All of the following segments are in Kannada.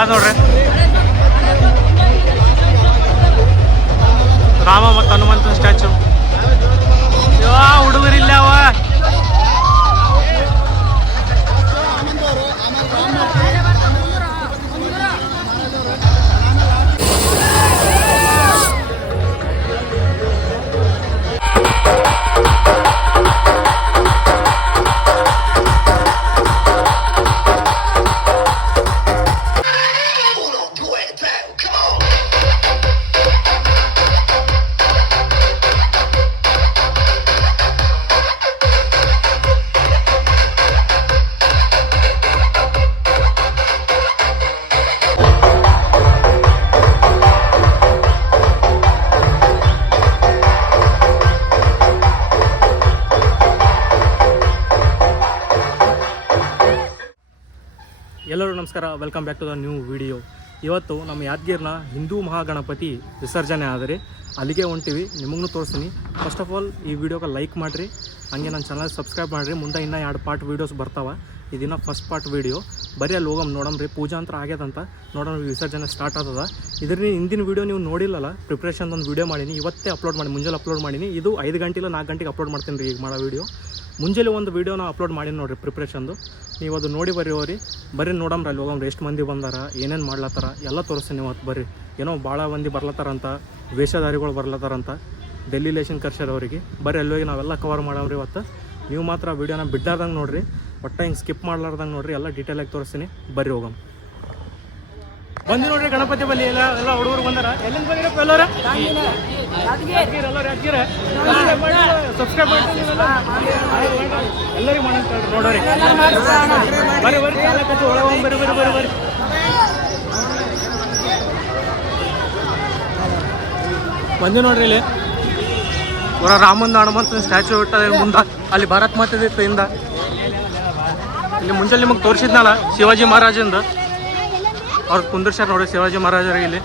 ಯಾವ್ದು ನೋಡ್ರಿ, ರಾಮ ಮತ್ತು ಹನುಮಂತನ ಸ್ಟ್ಯಾಚು. ಹುಡುಗರಿಲ್ಲ ಅವ. ಎಲ್ಲರೂ ನಮಸ್ಕಾರ, welcome back to the new video. ಇವತ್ತು ನಮ್ಮ ಯಾದಗಿರಿನ ಹಿಂದೂ ಮಹಾಗಣಪತಿ ವಿಸರ್ಜನೆ ಆದರೆ ಅಲ್ಲಿಗೆ ಹೊಂಟಿವಿ. ನಿಮಗೂ ತೋರಿಸ್ತೀನಿ. ಫಸ್ಟ್ ಆಫ್ ಆಲ್ ಈ ವಿಡಿಯೋಗೆ ಲೈಕ್ ಮಾಡಿರಿ, ಹಂಗೆ ನನ್ನ ಚಾನಲ್ ಸಬ್ಸ್ಕ್ರೈಬ್ ಮಾಡಿರಿ. ಮುಂದೆ ಇನ್ನೂ 2 ಪಾರ್ಟ್ ವೀಡಿಯೋಸ್ ಬರ್ತಾವೆ. ಇದನ್ನ ಫಸ್ಟ್ ಪಾರ್ಟ್ ವೀಡಿಯೋ. ಬರೀ ಅಲ್ಲಿ ಹೋಗಮ್ ನೋಡಮ್ರಿ. ಪೂಜಾ ಅಂತ ಆಗ್ಯದಂತ ನೋಡೋಣ, ವಿಸರ್ಜನೆ ಸ್ಟಾರ್ಟ್ ಆಗ್ತದ. ಇದ್ರ ಹಿಂದಿನ ವೀಡಿಯೋ ನೀವು ನೋಡಿಲ್ಲಲ್ಲ, ಪ್ರಿಪ್ರೇಷನ್ ಒಂದು ವೀಡಿಯೋ ಮಾಡೀನಿ. ಇವತ್ತೇ ಅಪ್ಲೋಡ್ ಮಾಡಿ, ಮುಂಜಾನೆ ಅಪ್ಲೋಡ್ ಮಾಡೀನಿ. ಇದು 5 ಗಂಟೆ ಇಲ್ಲ 4 ಗಂಟೆಗೆ ಅಪ್ಲೋಡ್ ಮಾಡ್ತೀನಿ ರೀ. ಈಗ ಮಾಡೋ ವೀಡಿಯೋ ಮುಂಜಾನೆ ಒಂದು ವೀಡಿಯೋನ ಅಪ್ಲೋಡ್ ಮಾಡೀನಿ ನೋಡಿರಿ, ಪ್ರಿಪ್ರೇಷನ್ದು. ನೀವು ಅದು ನೋಡಿ ಬರ್ರಿ ನೋಡಮ್ರಿ. ಅಲ್ಲಿ ಹೋಗಮ್ರಿ, ಎಷ್ಟು ಮಂದಿ ಬಂದಾರ, ಏನೇನು ಮಾಡ್ಲತ್ತಾರ ಎಲ್ಲ ತೋರಿಸ್ತೀನಿ ಇವತ್ತು. ಬರ್ರಿ, ಏನೋ ಭಾಳ ಮಂದಿ ಬರ್ಲತ್ತಾರಂತ, ವೇಷಧಾರಿಗಳು ಬರ್ಲತ್ತಾರಂತ, ಡೆಲ್ಲಿ ಲೇಷನ್ ಕರ್ಸ್ಯಾರ ಅವರಿಗೆ. ಬರ್ರಿ ಅಲ್ಲಿ ಹೋಗಿ ನಾವೆಲ್ಲ ಕವರ್ ಮಾಡವ್ರಿ ಇವತ್ತು. ನೀವು ಮಾತ್ರ ವೀಡಿಯೋನ ಬಿಡ್ಲಾರ್ದಂಗೆ ನೋಡಿರಿ, ಒಟ್ಟು ಹಿಂಗೆ ಸ್ಕಿಪ್ ಮಾಡ್ಲಾರ್ದಂಗೆ ನೋಡಿರಿ. ಎಲ್ಲ ಡೀಟೇಲಾಗಿ ತೋರಿಸ್ತೀನಿ. ಬರ್ರಿ ಹೋಗಮ್. ಬಂದು ನೋಡ್ರಿ ಗಣಪತಿ ಬಲ್ಲಿ ಎಲ್ಲ ಹುಡುಗರು ಬಂದಾರ. ಎಲ್ಲಿಂದ ಬಂದಿರಪ್ಪ ಎಲ್ಲರ? ಸಬ್ಸ್ಕ್ರೈಬ್ ಮಾಡಿ ಎಲ್ಲರಿಗೂ ಮಾಡೋಣ ನೋಡ್ರಿ. ಬರ್ರಿ ಒಳಗೆ ಬರ್ರಿ. ಬಂದು ನೋಡ್ರಿ ಇಲ್ಲಿ ರಾಮಂದ ಹನುಮಂತನ ಸ್ಟ್ಯಾಚು ಇಟ್ಟದ ಮುಂದೆ. ಅಲ್ಲಿ ಭಾರತ್ ಮಾತೆ ಇತ್ತು ಹಿಂದ. ಇಲ್ಲಿ ಮುಂಚೆ ನಿಮಗೆ ತೋರಿಸಿದ್ನಲ್ಲ ಶಿವಾಜಿ ಮಹಾರಾಜಂದ, ಅವ್ರು ಕುಂದರ್ಸ್ಯಾರ ನೋಡ್ರಿ ಶಿವಾಜಿ ಮಹಾರಾಜರಿಗೆ. ಇಲ್ಲಿ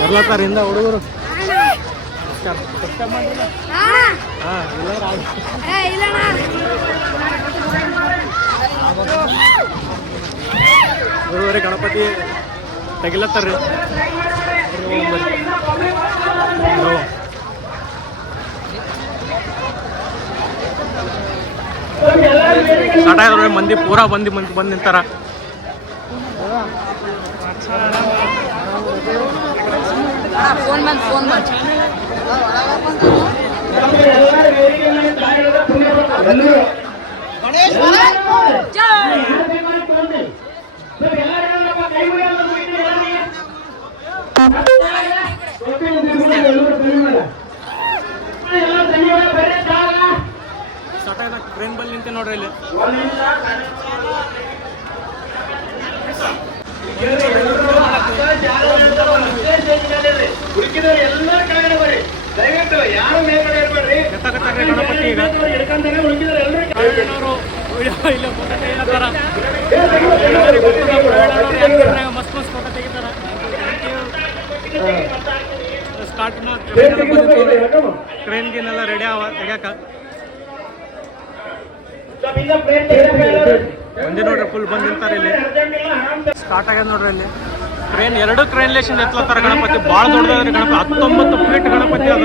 ಬರ್ಲತ್ತಾರ ಹಿಂದ ಹುಡುಗರು. ಹುಡುಗರೇ ಗಣಪತಿ ತೆಗಿಲತ್ತಾರ್ರಿ. ಸ್ಟಾರ್ಟ್ ಆಯ್ತು ನೋಡಿ, ಮಂದಿ ಪೂರಾ ಬಂದು ನಿಂತಾರ. ಟ್ರೈನ್ ಬಲ್ಲಿ ನಿಂತೆ ನೋಡ್ರಿ ಇಲ್ಲಿ. ಗಣಪತಿ ಈಗ ಮಸ್ತ್ ಫೋಟೋ ತೆಗಿತಾರ. ಸ್ಟಾರ್ಟ್ನ ಟ್ರೈನ್ಗಿನೆಲ್ಲ ರೆಡಿ ಆವ ತೆಗ್ಯಾಕ. ಬಂದಿ ನೋಡ್ರಿ, ಫುಲ್ ಬಂದು ನಿಂತಾರೆ ಇಲ್ಲಿ. ಸ್ಟಾರ್ಟ್ ಆಗ್ಯದ ನೋಡ್ರಿ ಇಲ್ಲಿ ಟ್ರೈನ್. 2 ಟ್ರೈನ್ ಲೇಷನ್ ಎತ್ಲತ್ತಾರ. ಗಣಪತಿ ಭಾಳ ದೊಡ್ಡದಾದ್ರಿ. ಗಣಪತಿ 19 ಫೀಟ್ ಗಣಪತಿ ಅದ.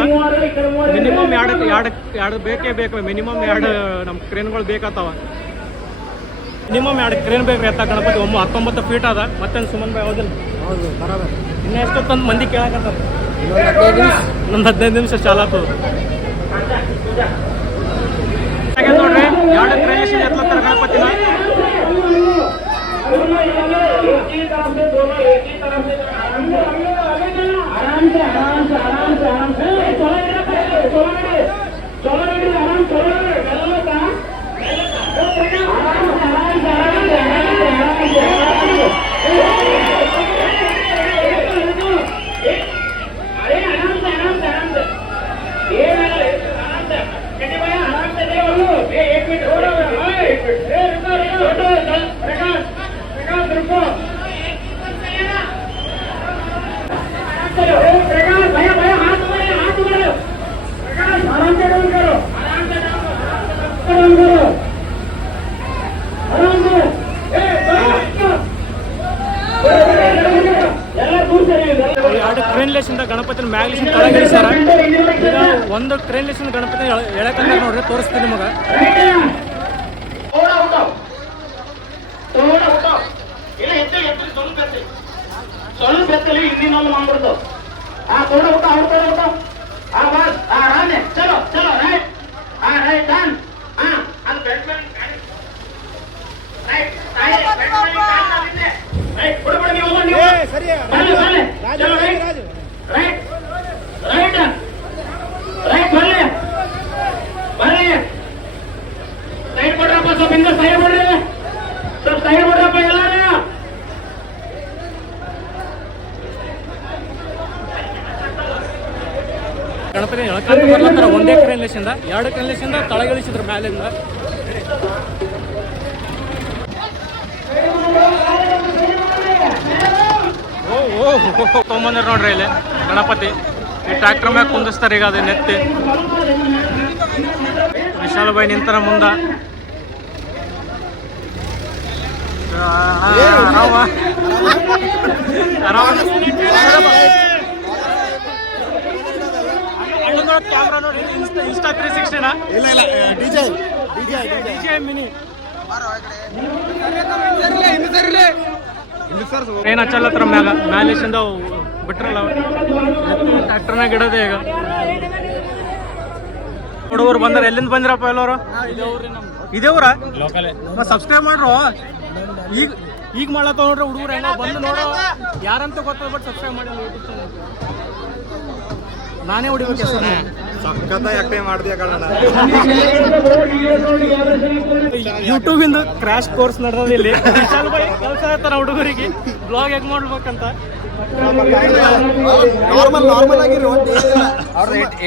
ಮಿನಿಮಮ್ ಎರಡು ಬೇಕೇ ಬೇಕು. ಮಿನಿಮಮ್ 2 ನಮ್ಮ ಕ್ರೇನ್ಗಳು ಬೇಕಾಗ್ತಾವ. ಮಿನಿಮಮ್ 2 ಕ್ರೇನ್ ಬೇಕು ಎತ್ತ ಗಣಪತಿ. 19 ಫೀಟ್ ಅದ. ಮತ್ತೇನು ಸುಮನ್ ಬಾಯ್ ಹೌದಿಲ್ಲ? ಹೌದು, ಬರೋಬರ್. ಇನ್ನೂ ಎಷ್ಟೊತ್ತಂದು ಮಂದಿ ಕೇಳಕತ್ತಾರ. ಇನ್ನೊಂದು 15 ನಿಮಿಷ ಚಾಲು ಆಗ್ತದೆ ನೋಡ್ರಿ. 2 ಟ್ರೈನ್ ಲೇಷನ್ ಎತ್ಲತ್ತಾರ ಗಣಪತಿನ. ಲಿಸ್ಟಿಂದ ಗಣಪತಿನ ಮ್ಯಾಗ್ ಲಿಸ್ಟಿಂದ ಕೆಳಗೆ ಇಳಿಸ್ಯಾರ. ಈಗ ಒಂದು ಕ್ರೇನ್ ಲಿಸ್ಟಿಂದ ಗಣಪತಿ ಎಳಕಂತ ನೋಡ್ರಿ, ತೋರಿಸ್ತೀನಿ ನಿಮಗೆ. ಸ್ವಲ್ಪ ಎತ್ತಲಿ ಹಿಂದಿನ ಮಾಡ್ಬಿಡ್ತು. ತೋಡ ಊಟ ಅವ್ರು ತೋಡ ಊಟ ಬಸ್ ರಾನೆ ಚಲೋ ಚಲೋ ರೈಟ್ ರೈಟ್ ಡನ್. ಅದು ಬೆಟ್ ರೈಟ್ ರೈಟ್ ಬಿಡ್ಬಿಡಿ ನೀವು ಸರಿ ಚಲೋ ರೈಟ್ ರೈಟ್ ರೈಟ್ ರೈಟ್ ಬರ್ರಿ ಬರ್ರಿ ಸೈಡ್ ಕೊಡ್ರಪ್ಪ, ಸ್ವಲ್ಪ ಹಿಂದೆ ಸೈಡ್ ಬಿಡ್ರಿ, ಸ್ವಲ್ಪ ಸೈಡ್ ಬಿಡ್ರಪ್ಪ ಎಲ್ಲಾರು. ಗಣಪತಿ ಎಳ್ಕಂತ ಬರ್ಲತ್ತಾರ ಒಂದೇ ಕ್ರೇನ್ ಲಿಸ್ಟಿಂದ, 2 ಕ್ರೇನ್ ಲಿಸ್ಟಿಂದ ತಳಗಿಳಿಸಿದ್ರು ಮ್ಯಾಲಿಂದ. ತೊಗೊಂಬಂದ್ರ ನೋಡ್ರಿ ಇಲ್ಲಿ ಗಣಪತಿ. ಈ ಟ್ರ್ಯಾಕ್ಟರ್ ಮ್ಯಾಗ ಕುಂದಿಸ್ತಾರೆ ಈಗ ಅದು ನೆತ್ತಿ. ವಿಶಾಲ್ ಬಾಯಿ ನಿಂತರ ಮುಂದ. ಕ್ಯಾಮ್ರಾ ನೋಡಿ, ಇನ್ಸ್ಟಾ 360 ಇಲ್ಲ ಇಲ್ಲ ಡಿಜೆ ಮಿನಿ ಏನ್ ಹಚ್ಚಲ್ಲತ್ರ ಮ್ಯಾಗ ಮ್ಯಾಲಿಸಿಂದ ಬಿಟ್ರಲ್ಲ ಟ್ರ್ಯಾಕ್ಟರ್ನಾಗ ಇಡೋದೇ. ಈಗ ಹುಡುಗರು ಬಂದಾರ. ಎಲ್ಲಿಂದ ಬಂದಿರಪ್ಪ ಎಲ್ಲವರು? ಇದೇವ್ರ ಸಬ್ಸ್ಕ್ರೈಬ್ ಮಾಡ್ರು. ಈಗ ಮಾಡ್ಲತ್ತ ನೋಡ್ರಿ ಹುಡುಗರು ಹೆಂಗ ಬಂದು ನೋಡೋ ಯಾರಂತ ಗೊತ್ತದ, ಬಟ್ ಸಬ್ಸ್ಕ್ರೈಬ್ ಮಾಡಿ ಯೂಟ್ಯೂಬ್ ಚಾನಲ್. ನಾನೇ ಹೊಡಿಬೇಕು ಹೆಸರು. ಯೂಟ್ಯೂಬ್ ಇಂದ ಕ್ರಾಶ್ ಕೋರ್ಸ್ ನಡೆದ ಇಲ್ಲಿ. ಕೆಲಸ ಇರ್ತಾರ ಹುಡುಗರಿಗೆ ಬ್ಲಾಗ್ ಹೇಗ್ ಮಾಡ್ಬೇಕಂತ. ನಾರ್ಮಲ್ ಆಗಿರೋ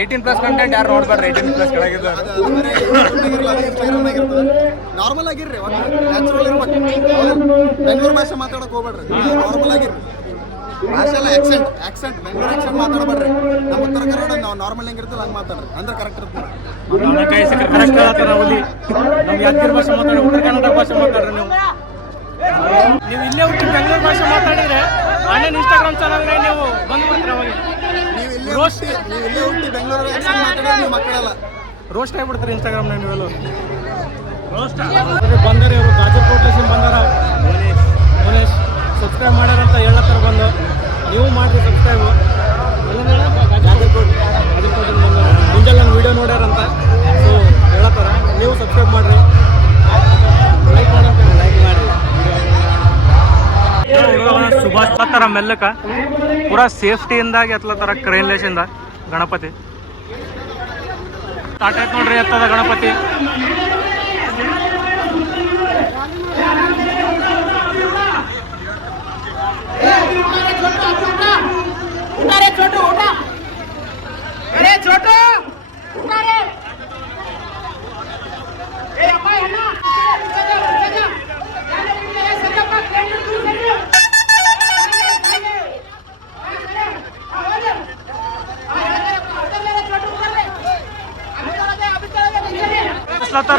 18+ ಕಂಟೆಂಟ್ ಯಾರು ನೋಡ್ಬಾರ್ದು. 18+ ಕೆಳಗಿದ್ದು ನಾರ್ಮಲ್ ಆಗಿರ್ರಿ, ನ್ಯಾಚುರಲ್ ಇರ್ಬೇಕು. ಬೆಂಗಳೂರು ಭಾಷೆ ಮಾತಾಡಕ್ ಹೋಗ್ಬೇಡ್ರಿ, ನಾರ್ಮಲ್ ಆಗಿರ್ರಿ. ಭಾಷೆ ಎಲ್ಲ ಆಕ್ಸೆಂಟ್ ಬೆಂಗಳೂರು ಆಕ್ಸೆಂಟ್ ಮಾತಾಡಬೇಡ್ರಿ. ನಮ್ಮ ಉತ್ತರ ಕನ್ನಡ ನಾವು ನಾರ್ಮಲ್ ಹೆಂಗಿರ್ತಲ್ಲ ಹಂಗೆ ಮಾತಾಡ್ರಿ, ಅಂದ್ರೆ ಕರೆಕ್ಟ್ ಇರ್ತದೆ. ಕರೆಕ್ಟ್ ಹೇಳ್ತಾರ ಓದಿ. ನಮ್ಗೆ ಯಾದಗಿರಿ ಭಾಷೆ ಮಾತಾಡಿ, ಉತ್ತರ ಕನ್ನಡ ಭಾಷೆ ಮಾತಾಡ್ರಿ. ನೀವು ಇಲ್ಲೇ ಹುಟ್ಟಿ ಬೆಂಗಳೂರು ಭಾಷೆ ಮಾತಾಡಿದ್ರೆ ಆನ್ಲೈನ್ ಇನ್ಸ್ಟಾಗ್ರಾಮ್ ಚಾನಲ್ಗೆ ನೀವು ಬಂದ್ಬಿಡ್ತೀರ. ಅವಾಗ ನೀವು ಇಲ್ಲೇ ಹುಟ್ಟಿ ಬೆಂಗಳೂರು ಆಕ್ಸೆಂಟ್ ಮಾತಾಡಿದ್ರೆ ನೀವು ಮಕ್ಕಳಲ್ಲ ರೋಸ್ಟ್ ಆಗಿಬಿಡ್ತಾರೆ ಇನ್ಸ್ಟಾಗ್ರಾಮ್ನಾಗ. ನೀವೆಲ್ಲ ರೋಸ್ಟ್ ಬಂದರೆ ಇವರು ಗಾಜರ್ಕೋಟ್ಲೇಶನ್ ಬಂದಾರ. ಮನೇಶ್ ಸಬ್ಸ್ಕ್ರೈಬ್ ಮಾಡ್ಯಾರಂತ ಹೇಳತ್ತಾರ. ಬಂದು ನೀವು ಮಾಡಿರಿ ಸಬ್ಸ್ಕ್ರೈಬು. ಗಾಜರ್ಕೋಟ್ ಬಂದಾರ. ಮುಂಜಾನೆ ನನ್ನ ವೀಡಿಯೋ ನೋಡ್ಯಾರಂತ, ಸೊ ಹೇಳತ್ತಾರ ನೀವು ಸಬ್ಸ್ಕ್ರೈಬ್ ಮಾಡಿರಿ, ಲೈಕ್ ಮಾಡಂತ ಲೈಕ್ ಮಾಡಿರಿ. ಸುಭಾಷ್ ಹತ್ತರ ಮೆಲ್ಲಕ ಪೂರಾ ಸೇಫ್ಟಿಯಿಂದಾಗಿ ಎತ್ತಲತ್ತಾರ ಕ್ರೇನ್ ಲೇಶಿಂದ ಗಣಪತಿ. ಸ್ಟಾರ್ಟ್ ಆಯ್ತು ನೋಡ್ರಿ ಎತ್ತದ ಗಣಪತಿ.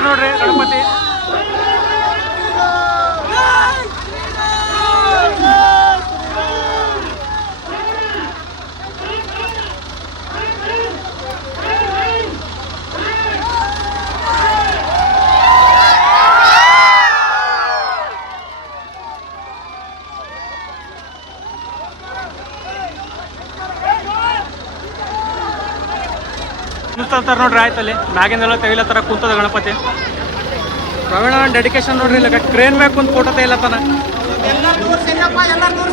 ನೋಡ್ರಿ ಗಣಪತಿ. ಕುಂತಾರ ನೋಡ್ರಿ. ಆಯ್ತಲ್ಲಿ ಮ್ಯಾಗಿಂದೆಲ್ಲ ತೆಗಿಲತ್ತಾರ ಕುಂತದ ಗಣಪತಿ. ಪ್ರವೀಣ ಡೆಡಿಕೇಶನ್ ನೋಡ್ರಿ. ಇಲ್ಲ ಕ್ರೇನ್ ಮ್ಯಾಗ ಕುಂತ ಫೋಟೋ ತೆಗಿಲತ್ತಾನ.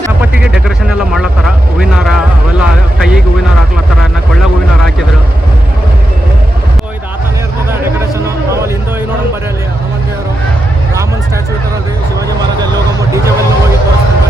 ಗಣಪತಿಗೆ ಡೆಕೋರೇಷನ್ ಎಲ್ಲ ಮಾಡ್ಲತ್ತಾರ. ಹೂವಿನಾರ ಅವೆಲ್ಲ ಕೈಗೆ ಹೂವಿನಾರ ಹಾಕ್ಲತ್ತಾರ. ಕೊಳ್ಳಾಗ ಹೂವಿನಾರ ಹಾಕಿದ್ರು. ಇದು ಆತನೇ ಇರ್ತದ ಡೆಕೋರೇಷನ್. ಅವಲ್ಲಿ ಹಿಂದೆ ಹೋಗಿ ನೋಡೋಣ ಬರ್ರಿ. ಅಲ್ಲಿ ಹನುಮನ್ ದೇವರು ರಾಮನ್ ಸ್ಟ್ಯಾಚು ಇರ್ತಾರಲ್ರಿ, ಶಿವಾಜಿ ಮಹಾರಾಜ ಅಲ್ಲಿ ಹೋಗೋ DJ ಹೋಗಿ ತೋರಿಸ್ತಾರೆ.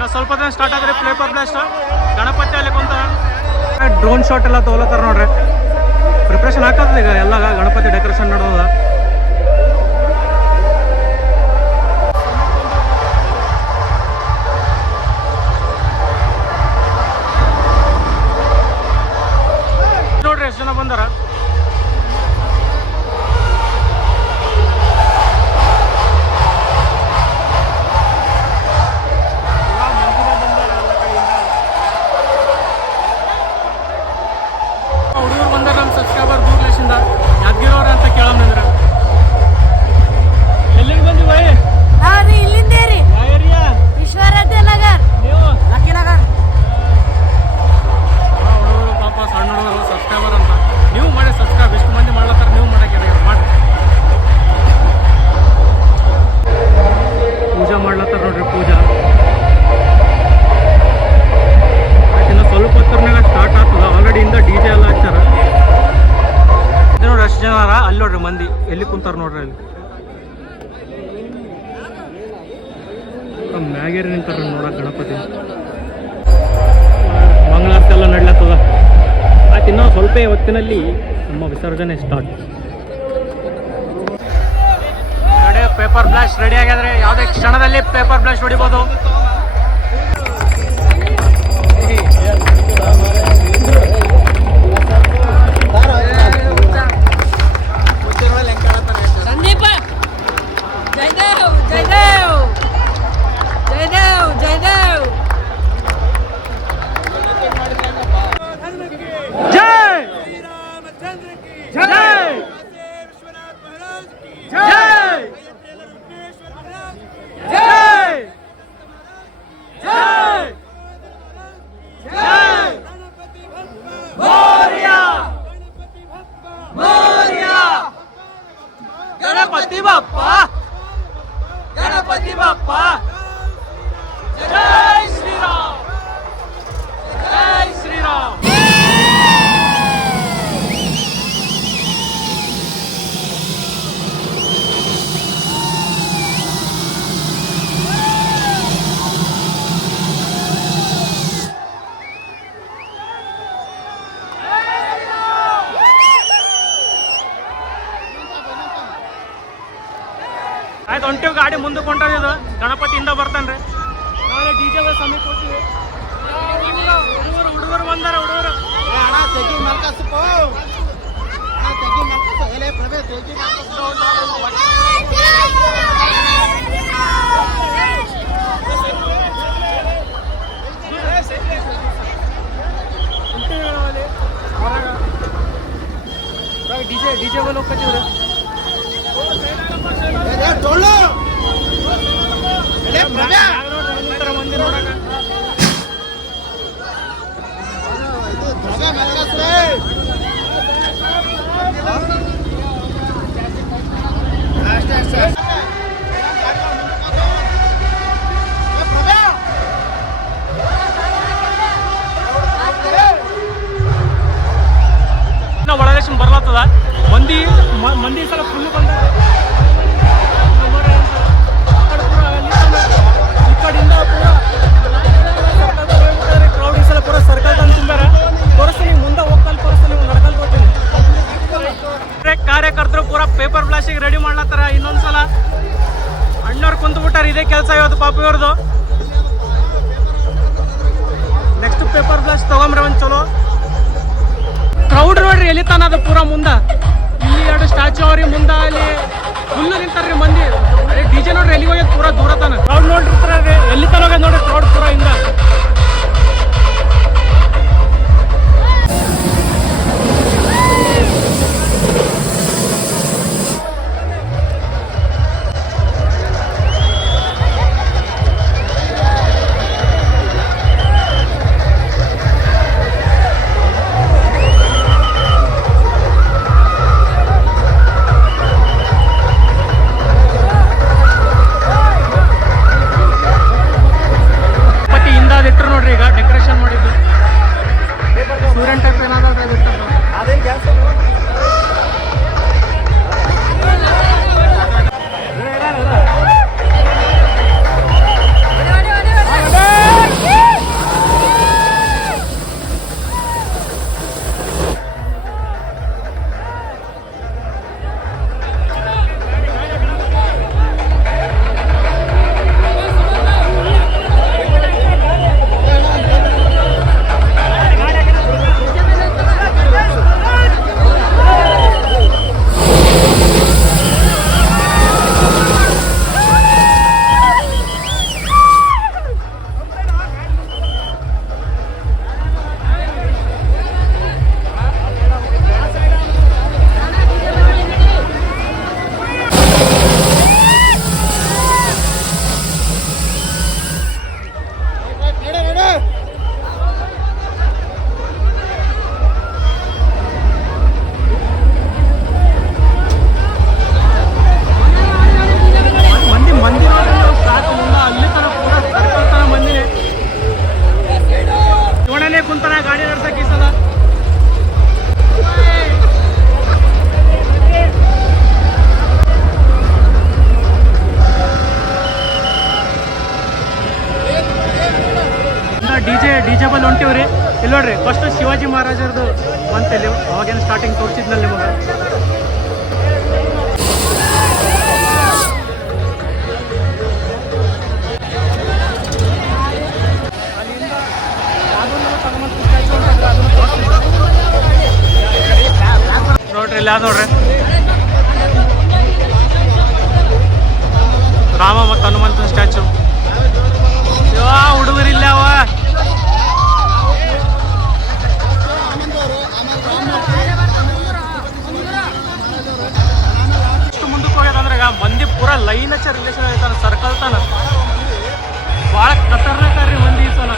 ಇನ್ನು ಸ್ವಲ್ಪ ದಿನ ಸ್ಟಾರ್ಟ್ ಆದರೆ ಪೇಪರ್ ಬ್ಲಾಸ್ಟ್ ಗಣಪತಿ ಅಲ್ಲಿ ಕುಂತ ಡ್ರೋನ್ ಶಾಟ್ ಎಲ್ಲ ತೊಗೊಳತ್ತಾರ ನೋಡ್ರಿ. ಪ್ರಿಪ್ರೇಷನ್ ಹಾಕದ ಈಗ ಎಲ್ಲ ಗಣಪತಿ ಡೆಕೋರೇಷನ್ ಮಾಡೋದ. ನೋಡ್ರಿ ಎಷ್ಟು ಜನ ಬಂದಾರ. ಹುಡುಗರು ಬಂದಾರ ನಮ್ಮ ಸಬ್ಸ್ಕ್ರೈಬರ್ ದೂರ್ಲೇಶಿಂದ ಯಾದಗಿರವ್ರ ಅಂತ ಕೇಳಂದ್ರೆ ಎಲ್ಲಿಗೆ ಬಂದಿ ಬೈ? ಹೌದು ಇಲ್ಲಿಂದೇ ರೀ. ಯಾವ ಏರಿಯಾ? ವಿಶ್ವರಾಧ್ಯ ನಗರ್, ನೀವು ಲಕ್ಕಿನಗರ್. ಹುಡುಗರು ಪಾಪ ಸಣ್ಣ ಹುಡುಗರು ಸಬ್ಸ್ಕ್ರೈಬರ್ ಅಂತ ನೀವು ಮಾಡಿ ಸಬ್ಸ್ಕ್ರೈಬ್. ಎಷ್ಟು ಮಂದಿ ಮಾಡ್ಲತ್ತಾರ, ನೀವು ಮಾಡಕ್ಕೆ ಮಾಡಿ. ಪೂಜಾ ಮಾಡ್ಲತ್ತಾರ ನೋಡ್ರಿ. ಪೂಜಾ ಇನ್ನು ಸ್ವಲ್ಪ ಹೊತ್ತರ್ನಾಗ ಸ್ಟಾರ್ಟ್ ಆಗ್ತದ. ಆಲ್ರೆಡಿ ಇಂದ DJ ಎಲ್ಲ ಹಚ್ಚಾರ. ಇದು ನೋಡ್ರಿ ಎಷ್ಟು ಜನ ಅಲ್ಲಿ ನೋಡ್ರಿ ಮಂದಿ ಎಲ್ಲಿ ಕುಂತಾರ ನೋಡ್ರಿ. ಅಲ್ಲಿ ಮ್ಯಾಗೇರಿ ನಿಂತಾರ ನೋಡಕ್ ಗಣಪತಿ. ಮಂಗಳಾರತಿ ಎಲ್ಲ ನಡ್ಲತ್ತದ. ಆಯ್ತು, ಇನ್ನೂ ಸ್ವಲ್ಪ ಹೊತ್ತಿನಲ್ಲಿ ನಮ್ಮ ವಿಸರ್ಜನೆ start. Ready, paper blast ready ಆಗಿದ್ರೆ ಯಾವುದೇ ಕ್ಷಣದಲ್ಲಿ ಪೇಪರ್ ಬ್ಲಾಸ್ಟ್ ಹೊಡಿಬೋದು. ಸಂದೀಪ ಜಯದೇವ್ ಜಯದೇವ್ ಜಯದೇವ್ ಜಯದೇವ್. ಜೈ ಜೈ ಜೈ ಜೈ ಜೈ ಜೈ ಮೋರ್ಯಾ ಮೋರ್ಯಾ ಗಣಪತಿ ಬಪ್ಪ ಗಣಪತಿ ಬಪ್ಪ. ಜೈ ಶ್ರೀರಾಮ್ ಜೈ ಶ್ರೀರಾಮ್. ಆಯ್ತು, ಹೊಂಟಿವ್ ಗಾಡಿ ಮುಂದಕ್ಕೆ ಹೊಂಟದ. ಗಣಪತಿಯಿಂದ ಬರ್ತಾನ್ರಿ. ನಾಳೆ DJ ಸಮೀಪ ಹೋಗ್ತೀವಿ. ಹುಡುಗರು ಬಂದಾರ. ಹುಡುಗರು DJ ಹೋಗ್ತೀವ್ರಿ. ಮಂದಿ ನೋಡಕ ಒಳದೇಶ ಬರ್ಲತ್ತದ. ಮಂದಿ ಸಲ ಫುಲ್ ಬಂದ. ಈ ಕಡೆಯಿಂದ ಕ್ರೌಡ್ ಈ ಸಲ ಪೂರ ಸರ್ಕಲ್ ತಂದು ತುಂಬ್ಯಾರ. ತೋರಿಸ್ತೀನಿ ಮುಂದೆ ಹೋಗ್ತಾ ತೋರಿಸ್ತೀನಿ, ನಡ್ಕಲ್ ಕೊಡ್ತೀನಿ. ಕಾರ್ಯಕರ್ತರು ಪೂರ ಪೇಪರ್ ಬ್ಲಾಸ್ಟಿಗೆ ರೆಡಿ ಮಾಡ್ಲತ್ತಾರ. ಇನ್ನೊಂದ್ಸಲ ಅಣ್ಣವ್ರು ಕುಂತು ಬಿಟ್ಟಾರ. ಇದೇ ಕೆಲಸ ಇವತ್ತು ಪಾಪ ಇವ್ರದ್ದು. ನೆಕ್ಸ್ಟ್ ಪೇಪರ್ ಬ್ಲಾಸ್ಟ್ ತಗೊಂಬ್ರೆ ಒಂದು ಚಲೋ. ಕ್ರೌಡ್ ನೋಡ್ರಿ ಎಲ್ಲಿ ತಾನ ಅದು ಪೂರ ಮುಂದ. ಇಲ್ಲಿ 2 ಸ್ಟ್ಯಾಚು ಅವ್ರಿ ಮುಂದ. ಅಲ್ಲಿ ಫುಲ್ ನಿಂತಾರ್ರಿ ಮಂದಿ. DJ ನೋಡ್ರಿ ಎಲ್ಲಿ ಹೋಗ್ಯದ ಪೂರ ದೂರ ತಾನ. ಕ್ರೌಡ್ ನೋಡಿರ್ತಾರ ಎಲ್ಲಿ ತಾನ ಹೋಗ್ಯದ ನೋಡ್ರಿ ಕ್ರೌಡ್ ಪೂರ ಇಂದ. ಡಿ ಜೆ ಬಲ್ಲಿ ಹೊಂಟಿವ್ರಿ. ಇಲ್ಲಿ ನೋಡ್ರಿ, ಫಸ್ಟ್ ಶಿವಾಜಿ ಮಹಾರಾಜರದು ಬಂತಲ್ಲಿ, ಅವಾಗೇನು ಸ್ಟಾರ್ಟಿಂಗ್ ತೋರಿಸಿದ್ನಲ್ಲಿ ನಿಮಗೆ. ನೋಡ್ರಿ ಇಲ್ಲಿ ಯಾವ್ದು ನೋಡ್ರಿ, ರಾಮ ಮತ್ತು ಹನುಮಂತನ ಸ್ಟ್ಯಾಚು. ಹುಡುಗರಿಲ್ಲ ಅವ ಇಷ್ಟು ಮುಂದಕ್ಕೆ ಹೋಗ್ಯದಂದ್ರೆ ಈಗ ಮಂದಿ ಪೂರಾ ಲೈನ್ ಹಚ್ಚ ರಿಲೇಷನ್ ಆಯ್ತಾನ, ಸರ್ಕಲ್ ತಾನ ಭಾಳ ಖತರ್ನಾಕ ರೀ ಮಂದಿ ಈ ಸಲ.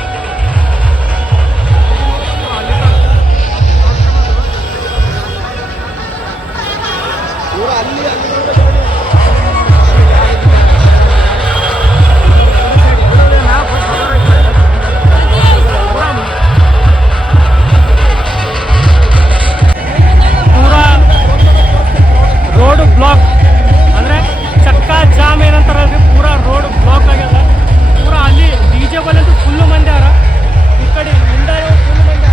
ರೋಡ್ ಬ್ಲಾಕ್ ಅಂದ್ರೆ ಚಕ್ಕಾ ಜಾಮ್ ಏನಂತಾರಲ್ರಿ, ಪೂರಾ ರೋಡ್ ಬ್ಲಾಕ್ ಆಗ್ಯದ. ಪೂರಾ ಅಲ್ಲಿ ಡಿ ಜೆ ಬಲ್ ಅಂತೂ ಫುಲ್ಲು ಮಂದಿ ಅರ, ಈ ಕಡೆ ಹಿಂದ ಫುಲ್ ಮಂದಿ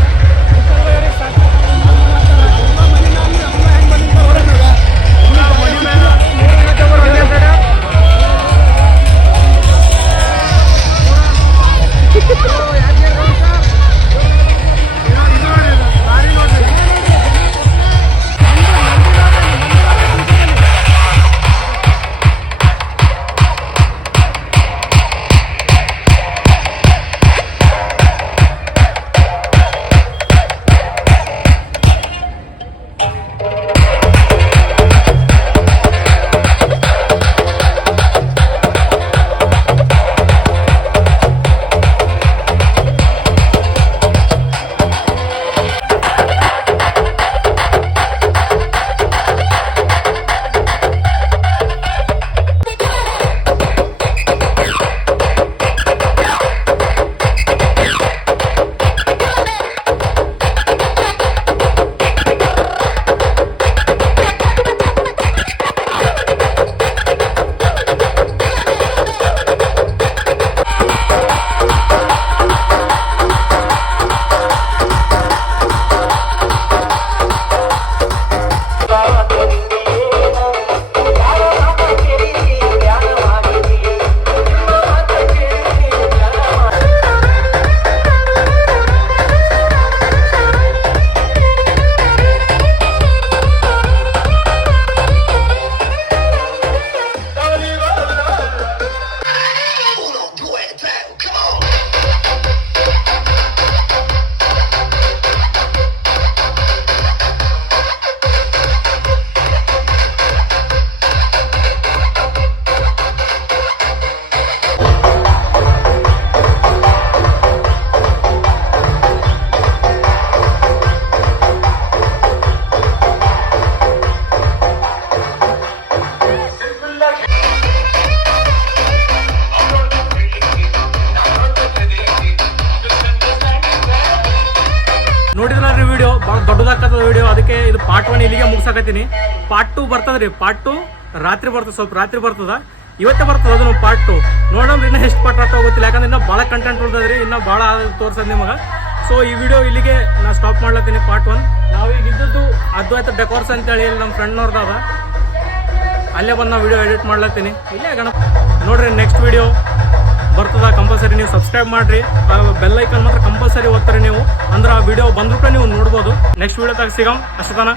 ನೋಡಿದ್ರಿ ವಿಡಿಯೋ ಭಾಳ ದೊಡ್ಡದಾಗ್ತದ ವಿಡಿಯೋ, ಅದಕ್ಕೆ ಇದು ಪಾರ್ಟ್ 1 ಇಲ್ಲಿಗೆ ಮುಗಿಸಾಕತ್ತೀನಿ. ಪಾರ್ಟ್ 2 ಬರ್ತದ್ರಿ. ಪಾರ್ಟ್ 2 ರಾತ್ರಿ ಬರ್ತದೆ, ಸ್ವಲ್ಪ ರಾತ್ರಿ ಬರ್ತದ, ಇವತ್ತೇ ಬರ್ತದೆ ಅದನ್ನು ಪಾರ್ಟ್ 2. ನೋಡೋಣ ಇನ್ನೂ ಎಷ್ಟು ಪಾರ್ಟ್ ಆಗ್ತಾ ಹೋಗುತ್ತಿಲ್ಲ, ಯಾಕಂದ್ರೆ ಇನ್ನೂ ಭಾಳ ಕಂಟೆಂಟ್ ಉಳ್ದದ್ರಿ, ಇನ್ನೂ ಭಾಳ ತೋರ್ಸೋದು ನಿಮಗೆ. ಸೊ ಈ ವಿಡಿಯೋ ಇಲ್ಲಿಗೆ ನಾನು ಸ್ಟಾಪ್ ಮಾಡ್ಲತ್ತೀನಿ, ಪಾರ್ಟ್ 1. ನಾವೀಗ ಇದ್ದದ್ದು ಅದ್ವೈತ ಡೆಕೋರ್ಸ್ ಅಂತೇಳಿ ಇಲ್ಲಿ ನಮ್ಮ ಫ್ರೆಂಡ್ನವ್ರದ್ದು ಅಲ್ಲೇ ಬಂದು ನಾವು ವಿಡಿಯೋ ಎಡಿಟ್ ಮಾಡ್ಲತ್ತೀನಿ. ಇಲ್ಲೇ ಗಣಪ ನೋಡ್ರಿ, ನೆಕ್ಸ್ಟ್ ವಿಡಿಯೋ ಬರ್ತದ. ಕಂಪಲ್ಸರಿ ನೀವು ಸಬ್ಸ್ಕ್ರೈಬ್ ಮಾಡಿರಿ, ಬೆಲ್ ಐಕನ್ ಮಾತ್ರ ಕಂಪಲ್ಸರಿ ಒತ್ತರಿ ನೀವು, ಅಂದ್ರೆ ಆ ವಿಡಿಯೋ ಬಂದ್ರೂ ನೀವು ನೋಡ್ಬೋದು. ನೆಕ್ಸ್ಟ್ ವಿಡಿಯೋದಾಗ ಸಿಗಮ್, ಅಷ್ಟೇ ತನ.